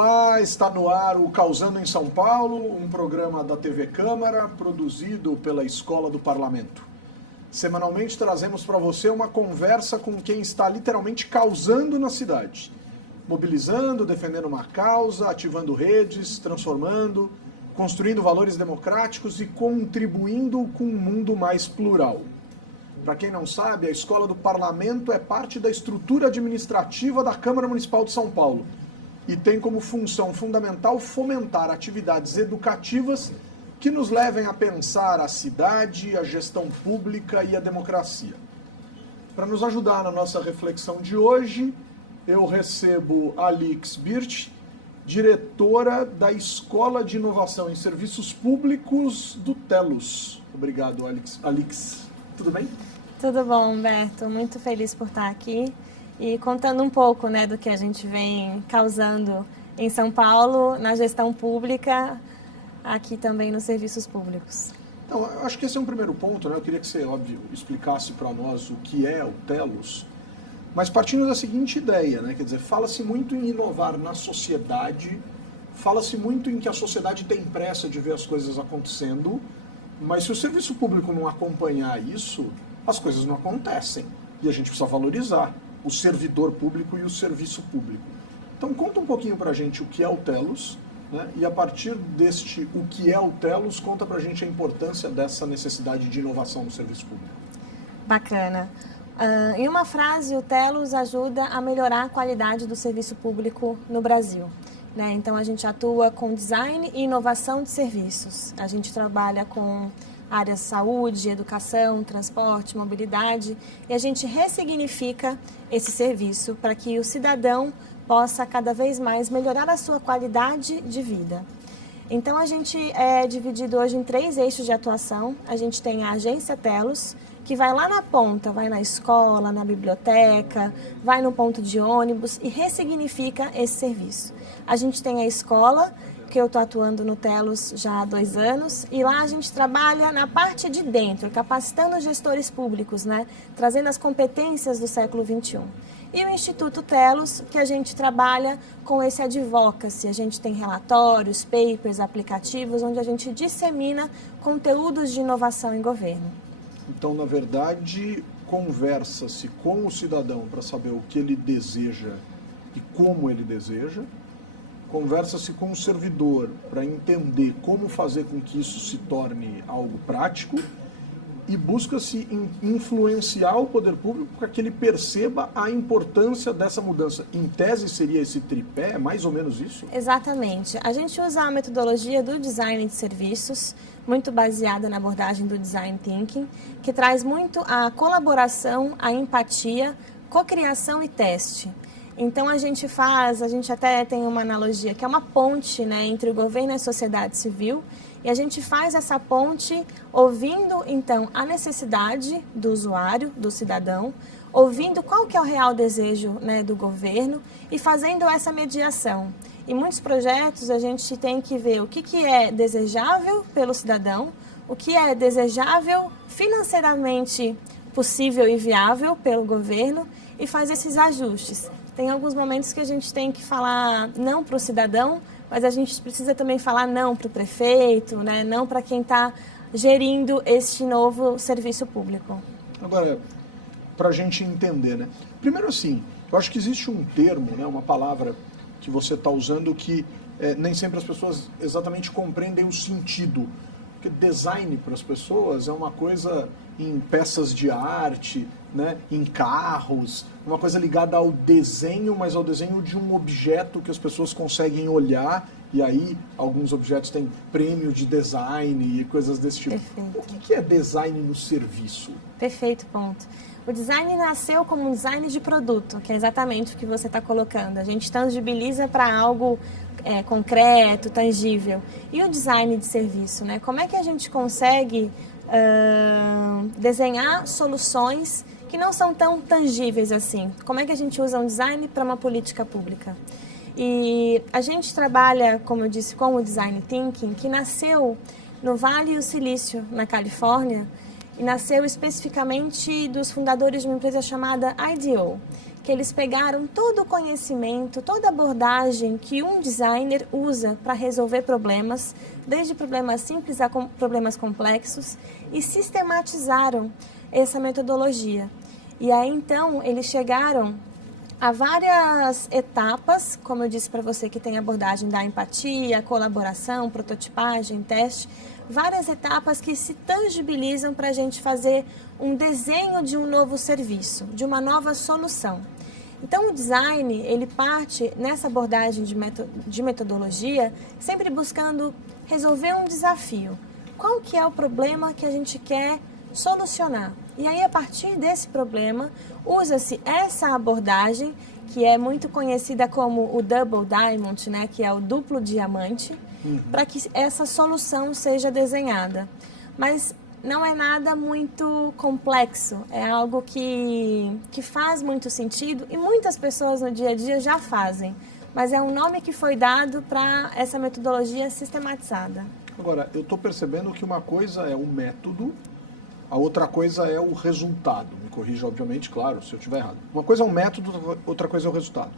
Olá, está no ar o Causando em São Paulo, um programa da TV Câmara, produzido pela Escola do Parlamento. Semanalmente trazemos para você uma conversa com quem está literalmente causando na cidade. Mobilizando, defendendo uma causa, ativando redes, transformando, construindo valores democráticos e contribuindo com um mundo mais plural. Para quem não sabe, a Escola do Parlamento é parte da estrutura administrativa da Câmara Municipal de São Paulo e tem como função fundamental fomentar atividades educativas que nos levem a pensar a cidade, a gestão pública e a democracia. Para nos ajudar na nossa reflexão de hoje, eu recebo Alix Birch, diretora da Escola de Inovação em Serviços Públicos do Telos. Obrigado, Alix. Tudo bem? Tudo bom, Humberto. Muito feliz por estar aqui e contando um pouco, do que a gente vem causando em São Paulo, na gestão pública, aqui também nos serviços públicos. Então, eu acho que esse é um primeiro ponto, Eu queria que você, óbvio, explicasse para nós o que é o Telos, mas partindo da seguinte ideia, Quer dizer, fala-se muito em inovar na sociedade, fala-se muito em que a sociedade tem pressa de ver as coisas acontecendo, mas se o serviço público não acompanhar isso, as coisas não acontecem. E a gente precisa valorizar o servidor público e o serviço público. Então conta um pouquinho pra gente o que é o Telos, e a partir deste o que é o Telos, conta pra gente a importância dessa necessidade de inovação no serviço público. Bacana. Em uma frase, o Telos ajuda a melhorar a qualidade do serviço público no Brasil. Então a gente atua com design e inovação de serviços. A gente trabalha com áreas saúde, educação, transporte, mobilidade, e a gente ressignifica esse serviço para que o cidadão possa cada vez mais melhorar a sua qualidade de vida. Então a gente é dividido hoje em 3 eixos de atuação. A gente tem a agência Telos, que vai lá na ponta, vai na escola, na biblioteca, vai no ponto de ônibus e ressignifica esse serviço. A gente tem a escola, que eu estou atuando no Telos já há 2 anos, e lá a gente trabalha na parte de dentro, capacitando gestores públicos, trazendo as competências do século XXI. E o Instituto Telos, que a gente trabalha com esse advocacy, a gente tem relatórios, papers, aplicativos, onde a gente dissemina conteúdos de inovação em governo. Então, na verdade, conversa-se com o cidadão para saber o que ele deseja e como ele deseja, conversa-se com o servidor para entender como fazer com que isso se torne algo prático e busca-se influenciar o poder público para que ele perceba a importância dessa mudança. Em tese seria esse tripé, é mais ou menos isso? Exatamente. A gente usa a metodologia do design de serviços, muito baseada na abordagem do design thinking, que traz muito a colaboração, a empatia, cocriação e teste. Então a gente até tem uma analogia, que é uma ponte entre o governo e a sociedade civil, e a gente faz essa ponte ouvindo então a necessidade do usuário, do cidadão, ouvindo qual que é o real desejo do governo e fazendo essa mediação. Em muitos projetos a gente tem que ver o que é desejável pelo cidadão, o que é desejável financeiramente possível e viável pelo governo e fazer esses ajustes. Tem alguns momentos que a gente tem que falar não para o cidadão, mas a gente precisa também falar não para o prefeito, não para quem está gerindo este novo serviço público. Agora, para a gente entender, primeiro assim, eu acho que existe um termo, uma palavra que você está usando que nem sempre as pessoas exatamente compreendem o sentido. Porque design para as pessoas é uma coisa em peças de arte, em carros, uma coisa ligada ao desenho, mas ao desenho de um objeto que as pessoas conseguem olhar, e aí alguns objetos têm prêmio de design e coisas desse tipo. Perfeito. O que é design no serviço? Perfeito ponto. O design nasceu como um design de produto, que é exatamente o que você está colocando. A gente tangibiliza para algo concreto, tangível. E o design de serviço, Como é que a gente consegue desenhar soluções que não são tão tangíveis assim? Como é que a gente usa um design para uma política pública? E a gente trabalha, como eu disse, com o Design Thinking, que nasceu no Vale do Silício, na Califórnia, e nasceu especificamente dos fundadores de uma empresa chamada IDEO, que eles pegaram todo o conhecimento, toda a abordagem que um designer usa para resolver problemas, desde problemas simples a problemas complexos, e sistematizaram essa metodologia. E aí, então, eles chegaram a várias etapas, como eu disse para você, que tem a abordagem da empatia, colaboração, prototipagem, teste, várias etapas que se tangibilizam para a gente fazer um desenho de um novo serviço, de uma nova solução. Então, o design, ele parte nessa abordagem de metodologia, sempre buscando resolver um desafio. Qual que é o problema que a gente quer solucionar? E aí, a partir desse problema, usa-se essa abordagem, que é muito conhecida como o Double Diamond, né, que é o duplo diamante, para que essa solução seja desenhada. Mas não é nada muito complexo, é algo que faz muito sentido e muitas pessoas no dia a dia já fazem, mas é um nome que foi dado para essa metodologia sistematizada. Agora, eu estou percebendo que uma coisa é o método, a outra coisa é o resultado. Me corrija, obviamente, claro, se eu estiver errado. Uma coisa é o método, outra coisa é o resultado.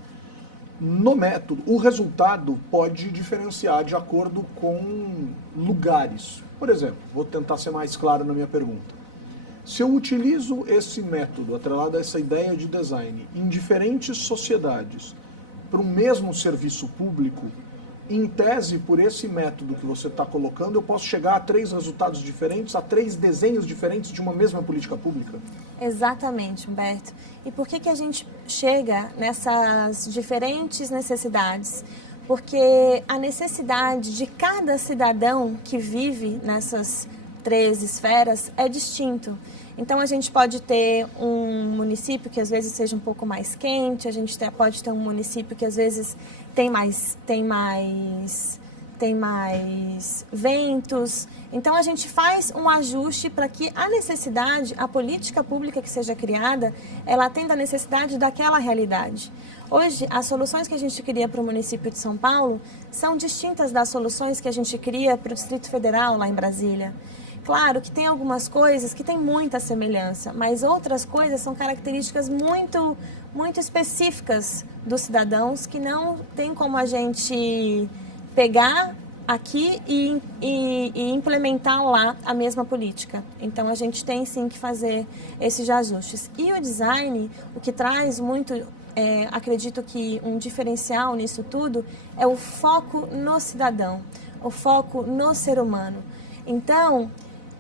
No método, o resultado pode diferenciar de acordo com lugares. Por exemplo, vou tentar ser mais claro na minha pergunta. Se eu utilizo esse método, atrelado a essa ideia de design, em diferentes sociedades, para o mesmo serviço público, em tese, por esse método que você está colocando, eu posso chegar a 3 resultados diferentes, a 3 desenhos diferentes de uma mesma política pública? Exatamente, Humberto. E por que a gente chega nessas diferentes necessidades? Porque a necessidade de cada cidadão que vive nessas 3 esferas é distinto. Então, a gente pode ter um município que às vezes seja um pouco mais quente, a gente pode ter um município que às vezes tem mais ventos. Então, a gente faz um ajuste para que a necessidade, a política pública que seja criada, ela atenda a necessidade daquela realidade. Hoje, as soluções que a gente cria para o município de São Paulo são distintas das soluções que a gente cria para o Distrito Federal, lá em Brasília. Claro que tem algumas coisas que têm muita semelhança, mas outras coisas são características muito específicas dos cidadãos que não tem como a gente pegar aqui e implementar lá a mesma política. Então, a gente tem sim que fazer esses ajustes. E o design, o que traz muito, acredito que um diferencial nisso tudo, é o foco no cidadão, o foco no ser humano. Então,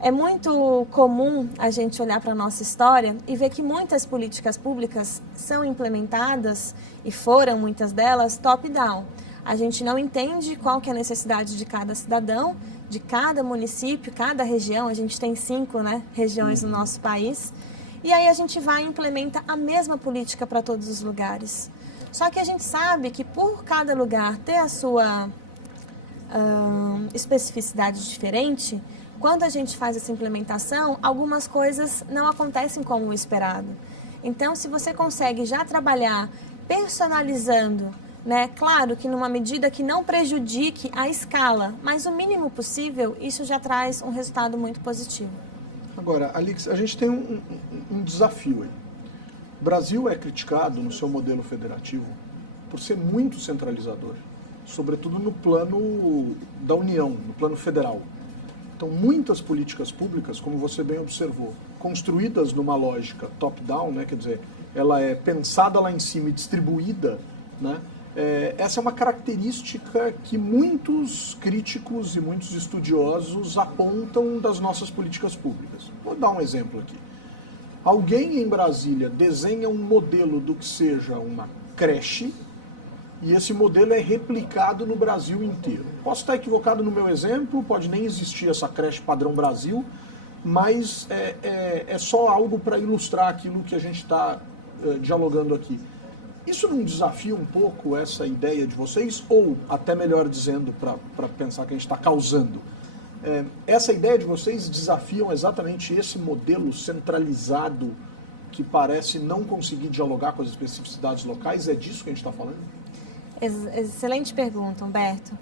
é muito comum a gente olhar para a nossa história e ver que muitas políticas públicas são implementadas, e foram muitas delas, top-down. A gente não entende qual que é a necessidade de cada cidadão, de cada município, cada região. A gente tem 5, regiões no nosso país. E aí a gente vai e implementa a mesma política para todos os lugares. Só que a gente sabe que por cada lugar ter a sua especificidade diferente, quando a gente faz essa implementação, algumas coisas não acontecem como o esperado. Então, se você consegue já trabalhar personalizando, claro que numa medida que não prejudique a escala, mas o mínimo possível, isso já traz um resultado muito positivo. Agora, Alix, a gente tem um desafio aí. O Brasil é criticado no seu modelo federativo por ser muito centralizador, sobretudo no plano da União, no plano federal. Então, muitas políticas públicas, como você bem observou, construídas numa lógica top-down, quer dizer, ela é pensada lá em cima e distribuída, essa é uma característica que muitos críticos e muitos estudiosos apontam das nossas políticas públicas. Vou dar um exemplo aqui. Alguém em Brasília desenha um modelo do que seja uma creche, e esse modelo é replicado no Brasil inteiro. Posso estar equivocado no meu exemplo, pode nem existir essa creche padrão Brasil, mas é só algo para ilustrar aquilo que a gente está dialogando aqui. Isso não desafia um pouco essa ideia de vocês? Ou, até melhor dizendo, para pensar que a gente está causando, essa ideia de vocês desafiam exatamente esse modelo centralizado que parece não conseguir dialogar com as especificidades locais? É disso que a gente está falando? Excelente pergunta, Humberto.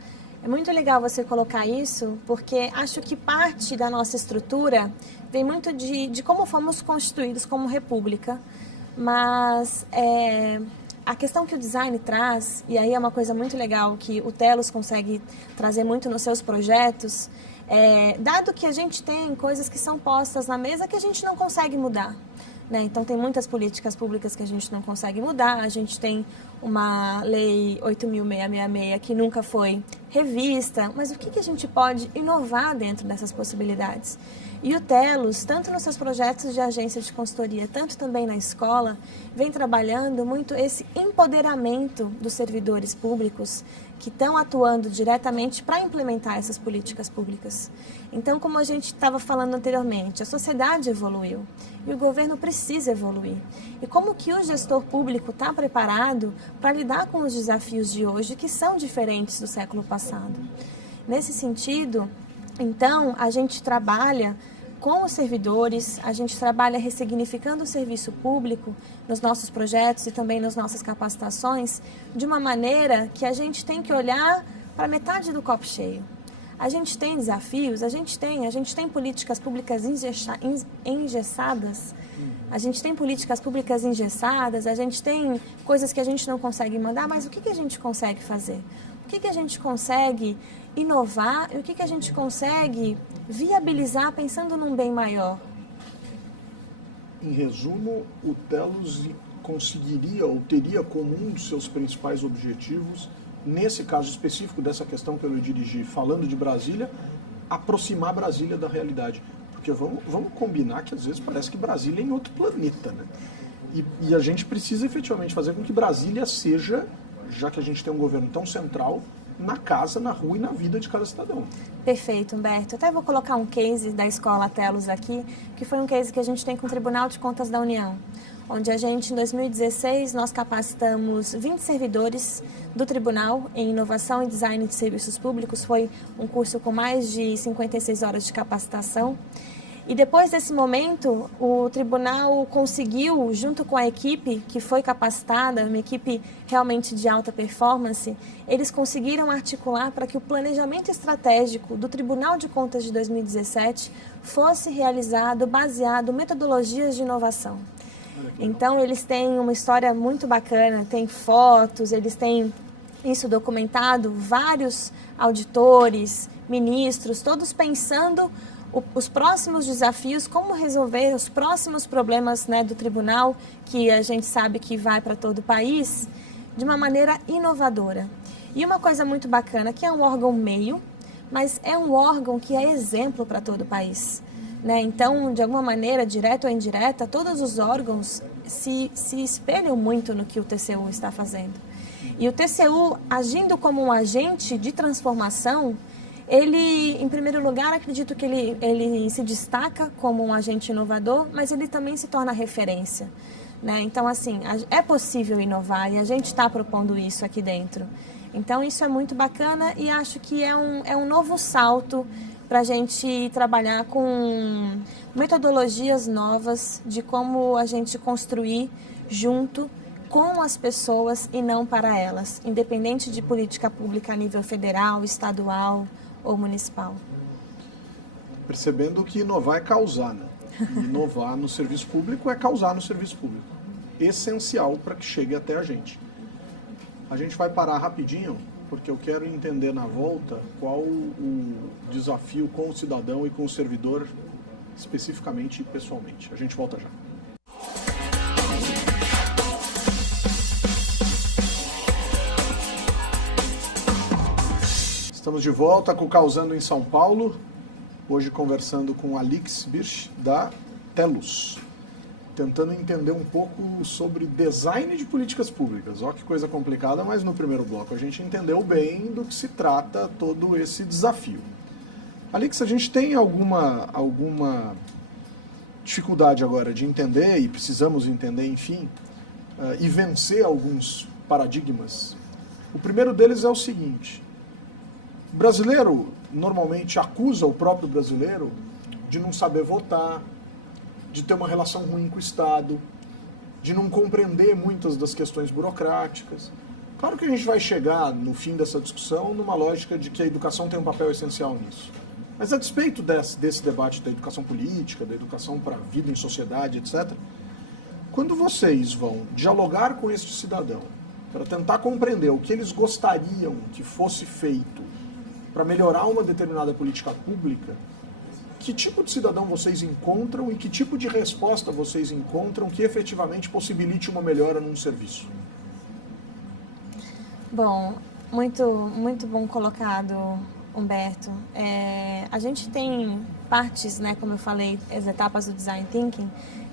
É muito legal você colocar isso, porque acho que parte da nossa estrutura vem muito de como fomos constituídos como república. mas a questão que o design traz, e aí é uma coisa muito legal que o Telos consegue trazer muito nos seus projetos, dado que a gente tem coisas que são postas na mesa que a gente não consegue mudar. Né? Então, tem muitas políticas públicas que a gente não consegue mudar. A gente tem uma lei 8.666 que nunca foi revista. Mas o que a gente pode inovar dentro dessas possibilidades? E o Telos, tanto nos seus projetos de agência de consultoria, tanto também na escola, vem trabalhando muito esse empoderamento dos servidores públicos que estão atuando diretamente para implementar essas políticas públicas. Então, como a gente estava falando anteriormente, a sociedade evoluiu e o governo precisa evoluir. E como que o gestor público está preparado para lidar com os desafios de hoje, que são diferentes do século passado? Nesse sentido, então, a gente trabalha com os servidores, a gente trabalha ressignificando o serviço público nos nossos projetos e também nas nossas capacitações, de uma maneira que a gente tem que olhar para metade do copo cheio. A gente tem desafios, a gente tem políticas públicas engessadas, a gente tem políticas públicas engessadas, a gente tem coisas que a gente não consegue mandar, mas o que a gente consegue fazer? O que a gente consegue inovar e o que a gente consegue viabilizar pensando num bem maior? Em resumo, o Telos conseguiria ou teria como um dos seus principais objetivos, nesse caso específico dessa questão que eu lhe dirigi, falando de Brasília, aproximar Brasília da realidade. Porque vamos combinar que às vezes parece que Brasília é em outro planeta, né? E a gente precisa efetivamente fazer com que Brasília seja, já que a gente tem um governo tão central, na casa, na rua e na vida de cada cidadão. Perfeito, Humberto. Até vou colocar um case da Escola Telos aqui, que foi um case que a gente tem com o Tribunal de Contas da União, onde a gente, em 2016, nós capacitamos 20 servidores do Tribunal em Inovação e Design de Serviços Públicos. Foi um curso com mais de 56 horas de capacitação. E depois desse momento, o tribunal conseguiu, junto com a equipe que foi capacitada, uma equipe realmente de alta performance, eles conseguiram articular para que o planejamento estratégico do Tribunal de Contas de 2017 fosse realizado baseado em metodologias de inovação. Então, eles têm uma história muito bacana, tem fotos, eles têm isso documentado, vários auditores, ministros, todos pensando os próximos desafios, como resolver os próximos problemas, né, do tribunal, que a gente sabe que vai para todo o país, de uma maneira inovadora. E uma coisa muito bacana, que é um órgão meio, mas é um órgão que é exemplo para todo o país. Né? Então, de alguma maneira, direta ou indireta, todos os órgãos se espelham muito no que o TCU está fazendo. E o TCU, agindo como um agente de transformação, ele, em primeiro lugar, acredito que ele se destaca como um agente inovador, mas ele também se torna referência. Né? Então, assim, é possível inovar e a gente está propondo isso aqui dentro. Então, isso é muito bacana e acho que é um novo salto para a gente trabalhar com metodologias novas de como a gente construir junto com as pessoas e não para elas, independente de política pública a nível federal, estadual ou municipal. Percebendo que inovar é causar, né? Inovar no serviço público é causar no serviço público. Essencial para que chegue até a gente. A gente vai parar rapidinho, porque eu quero entender na volta qual o desafio com o cidadão e com o servidor, especificamente e pessoalmente. A gente volta já. Estamos de volta com o Causando em São Paulo, hoje conversando com Alix Birch, da Telos, tentando entender um pouco sobre design de políticas públicas. Ó, que coisa complicada, mas no primeiro bloco a gente entendeu bem do que se trata todo esse desafio. Alix, a gente tem alguma dificuldade agora de entender, e precisamos entender, enfim, e vencer alguns paradigmas. O primeiro deles é o seguinte: o brasileiro normalmente acusa o próprio brasileiro de não saber votar, de ter uma relação ruim com o Estado, de não compreender muitas das questões burocráticas. Claro que a gente vai chegar, no fim dessa discussão, numa lógica de que a educação tem um papel essencial nisso. Mas a despeito desse debate da educação política, da educação para a vida em sociedade, etc., Quando vocês vão dialogar com este cidadão para tentar compreender o que eles gostariam que fosse feito para melhorar uma determinada política pública, que tipo de cidadão vocês encontram e que tipo de resposta vocês encontram que efetivamente possibilite uma melhora num serviço? Bom, muito bom colocado, Humberto. A gente tem partes, né, como eu falei, as etapas do Design Thinking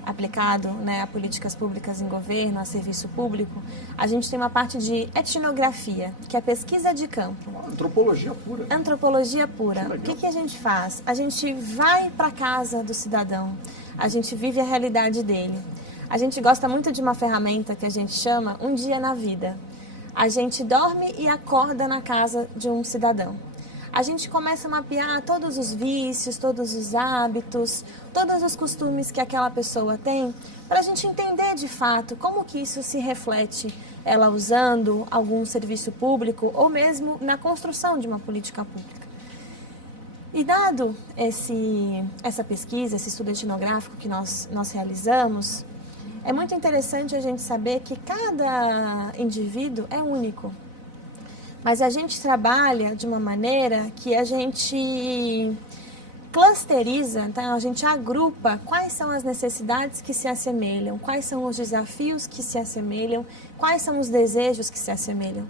aplicado, né, a políticas públicas em governo, a serviço público. A gente tem uma parte de etnografia, que é pesquisa de campo. Antropologia pura. Antropologia pura. O que a gente faz? A gente vai para a casa do cidadão, a gente vive a realidade dele. A gente gosta muito de uma ferramenta que a gente chama Um Dia na Vida. A gente dorme e acorda na casa de um cidadão. A gente começa a mapear todos os vícios, todos os hábitos, todos os costumes que aquela pessoa tem, para a gente entender de fato como que isso se reflete, ela usando algum serviço público ou mesmo na construção de uma política pública. E dado essa pesquisa, esse estudo etnográfico que nós realizamos, é muito interessante a gente saber que cada indivíduo é único. Mas a gente trabalha de uma maneira que a gente clusteriza, então a gente agrupa quais são as necessidades que se assemelham, quais são os desafios que se assemelham, quais são os desejos que se assemelham.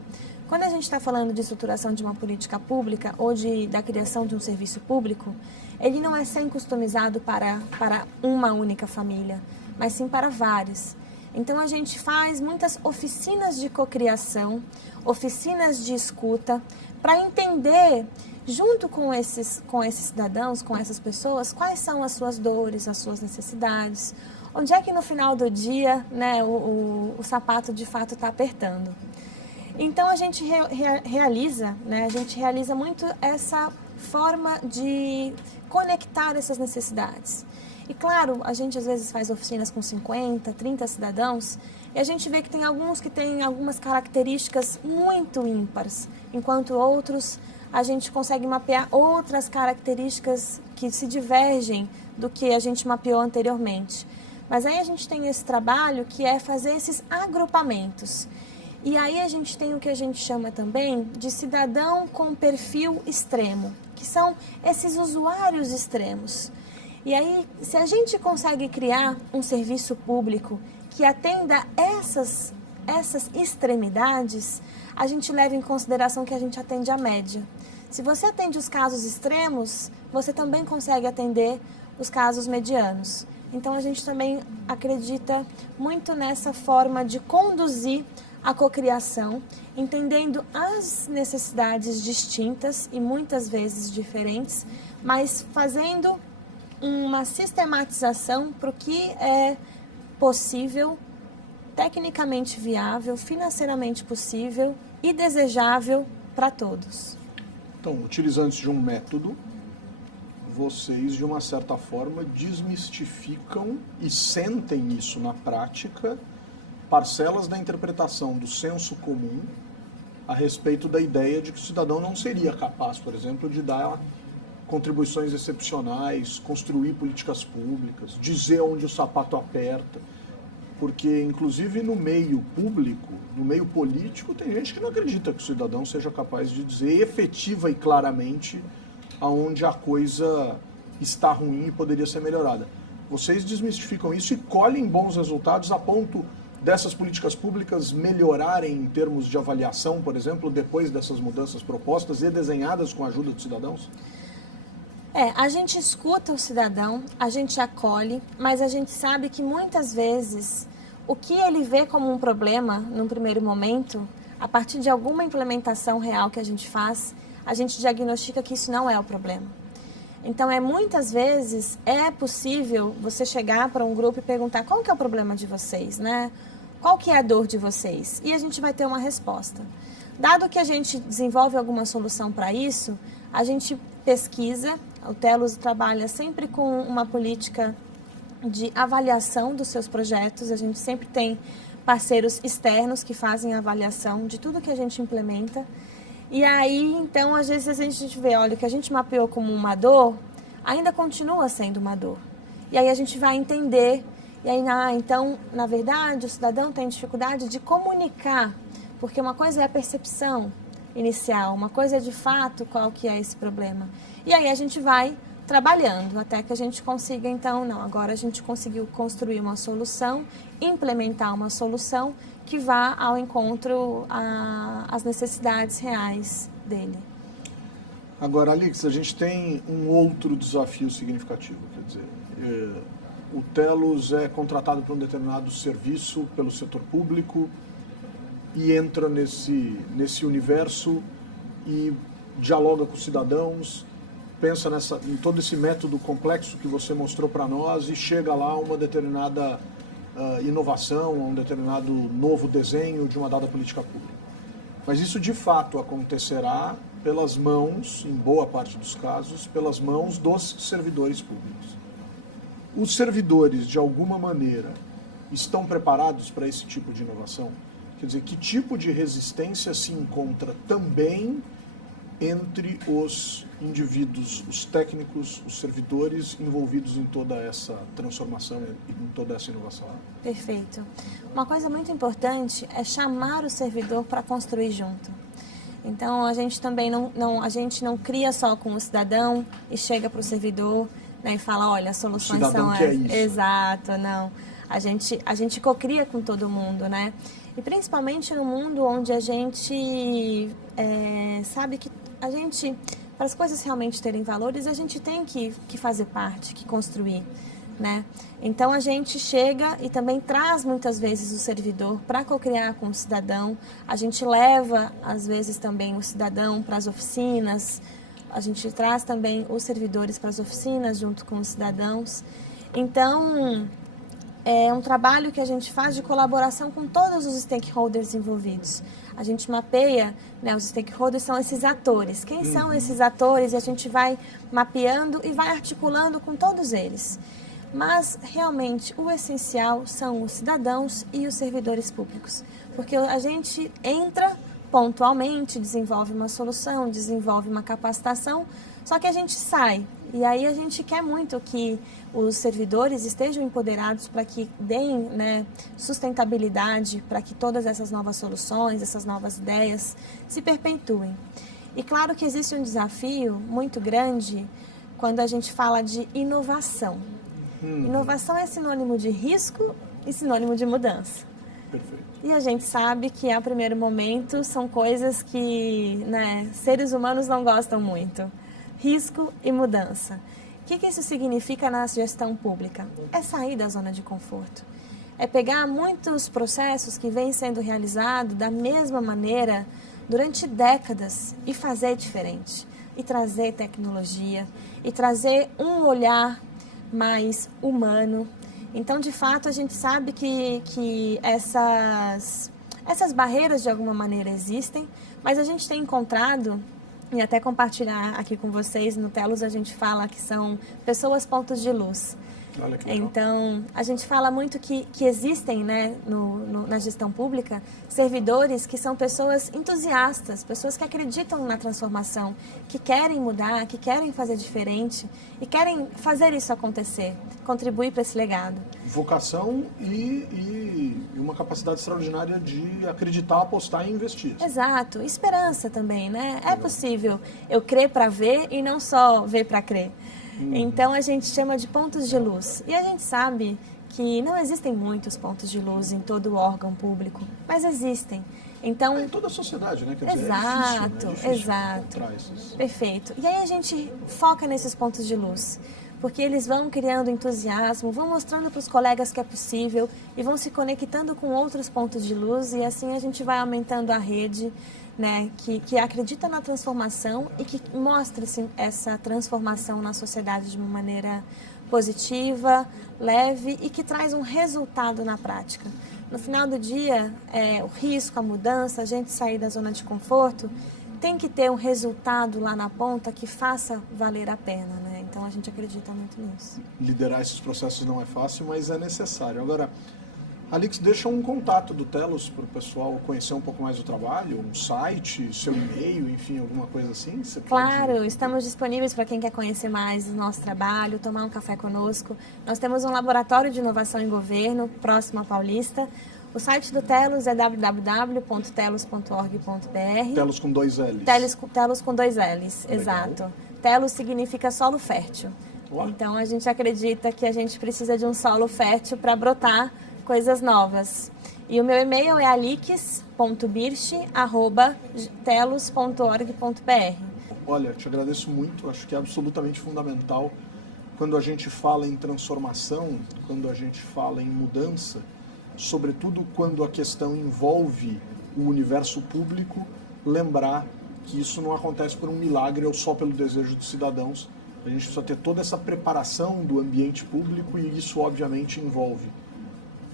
Quando a gente está falando de estruturação de uma política pública ou da criação de um serviço público, ele não é sempre customizado para uma única família, mas sim para várias. Então, a gente faz muitas oficinas de cocriação, oficinas de escuta, para entender, junto com esses cidadãos, com essas pessoas, quais são as suas dores, as suas necessidades, onde é que no final do dia, né, o sapato de fato está apertando. Então, a gente realiza muito essa forma de conectar essas necessidades. E claro, a gente às vezes faz oficinas com 50, 30 cidadãos e a gente vê que tem alguns que têm algumas características muito ímpares, enquanto outros a gente consegue mapear outras características que se divergem do que a gente mapeou anteriormente. Mas aí a gente tem esse trabalho que é fazer esses agrupamentos. E aí a gente tem o que a gente chama também de cidadão com perfil extremo, que são esses usuários extremos. E aí, se a gente consegue criar um serviço público que atenda essas extremidades, a gente leva em consideração que a gente atende a média. Se você atende os casos extremos, você também consegue atender os casos medianos. Então, a gente também acredita muito nessa forma de conduzir a cocriação, entendendo as necessidades distintas e muitas vezes diferentes, mas fazendo uma sistematização para o que é possível, tecnicamente viável, financeiramente possível e desejável para todos. Então, utilizando-se de um método, vocês, de uma certa forma, desmistificam e sentem isso na prática, parcelas da interpretação do senso comum a respeito da ideia de que o cidadão não seria capaz, por exemplo, de dar contribuições excepcionais, construir políticas públicas, dizer onde o sapato aperta, porque inclusive no meio público, no meio político, tem gente que não acredita que o cidadão seja capaz de dizer efetiva e claramente aonde a coisa está ruim e poderia ser melhorada. Vocês desmistificam isso e colhem bons resultados a ponto dessas políticas públicas melhorarem em termos de avaliação, por exemplo, depois dessas mudanças propostas e desenhadas com a ajuda dos cidadãos? A gente escuta o cidadão, a gente acolhe, mas a gente sabe que muitas vezes o que ele vê como um problema num primeiro momento, a partir de alguma implementação real que a gente faz, a gente diagnostica que isso não é o problema. Então, muitas vezes é possível você chegar para um grupo e perguntar qual que é o problema de vocês, né? Qual que é a dor de vocês? E a gente vai ter uma resposta. Dado que a gente desenvolve alguma solução para isso, a gente pesquisa. O Telos trabalha sempre com uma política de avaliação dos seus projetos. A gente sempre tem parceiros externos que fazem a avaliação de tudo que a gente implementa. E aí, então, às vezes a gente vê, olha, o que a gente mapeou como uma dor, ainda continua sendo uma dor. E aí a gente vai entender E aí, então, na verdade, o cidadão tem dificuldade de comunicar, porque uma coisa é a percepção inicial, uma coisa é de fato qual que é esse problema. E aí a gente vai trabalhando até que a gente consiga, então, agora a gente conseguiu construir uma solução, implementar uma solução que vá ao encontro às necessidades reais dele. Agora, Alix, a gente tem um outro desafio significativo, quer dizer, o Telos é contratado para um determinado serviço pelo setor público e entra nesse universo e dialoga com os cidadãos, pensa em todo esse método complexo que você mostrou para nós e chega lá a uma determinada inovação, a um determinado novo desenho de uma dada política pública. Mas isso de fato acontecerá pelas mãos, em boa parte dos casos, pelas mãos dos servidores públicos. Os servidores, de alguma maneira, estão preparados para esse tipo de inovação? Quer dizer, que tipo de resistência se encontra também entre os indivíduos, os técnicos, os servidores envolvidos em toda essa transformação e em toda essa inovação? Perfeito. Uma coisa muito importante é chamar o servidor para construir junto. Então, a gente também a gente não cria só com o cidadão e chega para o servidor, né, e fala, olha, as soluções são essas. Isso. Exato, não. A gente cocria com todo mundo, né? E principalmente no mundo onde a gente sabe que a gente, para as coisas realmente terem valores, a gente tem que fazer parte, que construir, né? Então a gente chega e também traz muitas vezes o servidor para cocriar com o cidadão. A gente leva, às vezes, também o cidadão para as oficinas. A gente traz também os servidores para as oficinas junto com os cidadãos. Então, é um trabalho que a gente faz de colaboração com todos os stakeholders envolvidos. A gente mapeia, né, os stakeholders são esses atores. Quem são esses atores? E a gente vai mapeando e vai articulando com todos eles. Mas, realmente, o essencial são os cidadãos e os servidores públicos. Porque a gente entra pontualmente, desenvolve uma solução, desenvolve uma capacitação, só que a gente sai. E aí a gente quer muito que os servidores estejam empoderados para que deem, né, sustentabilidade, para que todas essas novas soluções, essas novas ideias se perpetuem. E claro que existe um desafio muito grande quando a gente fala de inovação. Inovação é sinônimo de risco e sinônimo de mudança. Perfeito. E a gente sabe que, a primeiro momento, são coisas que, né, seres humanos não gostam muito. Risco e mudança. O que isso significa na gestão pública? É sair da zona de conforto. É pegar muitos processos que vêm sendo realizados da mesma maneira durante décadas e fazer diferente. E trazer tecnologia, e trazer um olhar mais humano. Então, de fato, a gente sabe que essas barreiras, de alguma maneira, existem, mas a gente tem encontrado, e até compartilhar aqui com vocês, no Telos a gente fala que são pessoas pontos de luz. Olha que legal. Então, a gente fala muito que existem, né, na gestão pública, servidores que são pessoas entusiastas, pessoas que acreditam na transformação, que querem mudar, que querem fazer diferente e querem fazer isso acontecer, contribuir para esse legado. Vocação e uma capacidade extraordinária de acreditar, apostar e investir. Exato. Esperança também, né? É possível eu crer para ver e não só ver para crer. Então, a gente chama de pontos de luz. E a gente sabe que não existem muitos pontos de luz em todo o órgão público, mas existem. Então, em toda a sociedade, né? Quer dizer, exato, é difícil exato. Esses... Perfeito. E aí a gente foca nesses pontos de luz, porque eles vão criando entusiasmo, vão mostrando para os colegas que é possível e vão se conectando com outros pontos de luz e assim a gente vai aumentando a rede, né, que acredita na transformação e que mostra assim, essa transformação na sociedade de uma maneira positiva, leve e que traz um resultado na prática. No final do dia, o risco, a mudança, a gente sair da zona de conforto, tem que ter um resultado lá na ponta que faça valer a pena, né? Então a gente acredita muito nisso. Liderar esses processos não é fácil, mas é necessário. Agora, Alix, deixa um contato do Telos para o pessoal conhecer um pouco mais do trabalho, um site, seu e-mail, enfim, alguma coisa assim? Claro, estamos disponíveis para quem quer conhecer mais do nosso trabalho, tomar um café conosco. Nós temos um laboratório de inovação em governo, próximo à Paulista. O site do Telos é www.telos.org.br. Telos com 2 L's. Telos com 2 L's, Legal. Exato. Telos significa solo fértil. Uau. Então a gente acredita que a gente precisa de um solo fértil para brotar coisas novas. E o meu e-mail é alix.birch@telos.org.br. Olha, te agradeço muito, acho que é absolutamente fundamental quando a gente fala em transformação, quando a gente fala em mudança, sobretudo quando a questão envolve o universo público, lembrar que isso não acontece por um milagre ou só pelo desejo dos cidadãos. A gente precisa ter toda essa preparação do ambiente público e isso obviamente envolve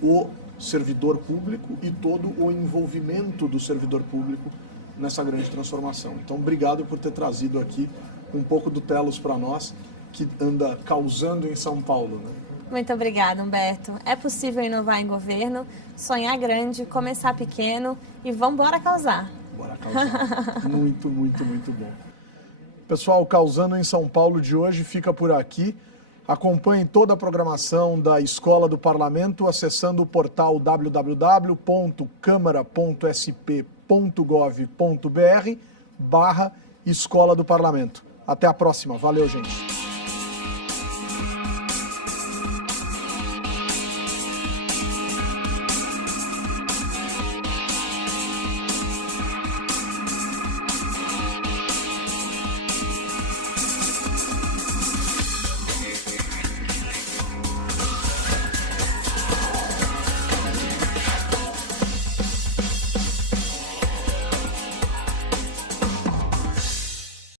o servidor público e todo o envolvimento do servidor público nessa grande transformação. Então, obrigado por ter trazido aqui um pouco do Telos para nós, que anda causando em São Paulo, né? Muito obrigada, Humberto. É possível inovar em governo, sonhar grande, começar pequeno e vamos embora causar. Bora causar. Muito, muito, muito bom. Pessoal, Causando em São Paulo de hoje fica por aqui. Acompanhe toda a programação da Escola do Parlamento acessando o portal www.câmara.sp.gov.br/Escola do Parlamento. Até a próxima. Valeu, gente.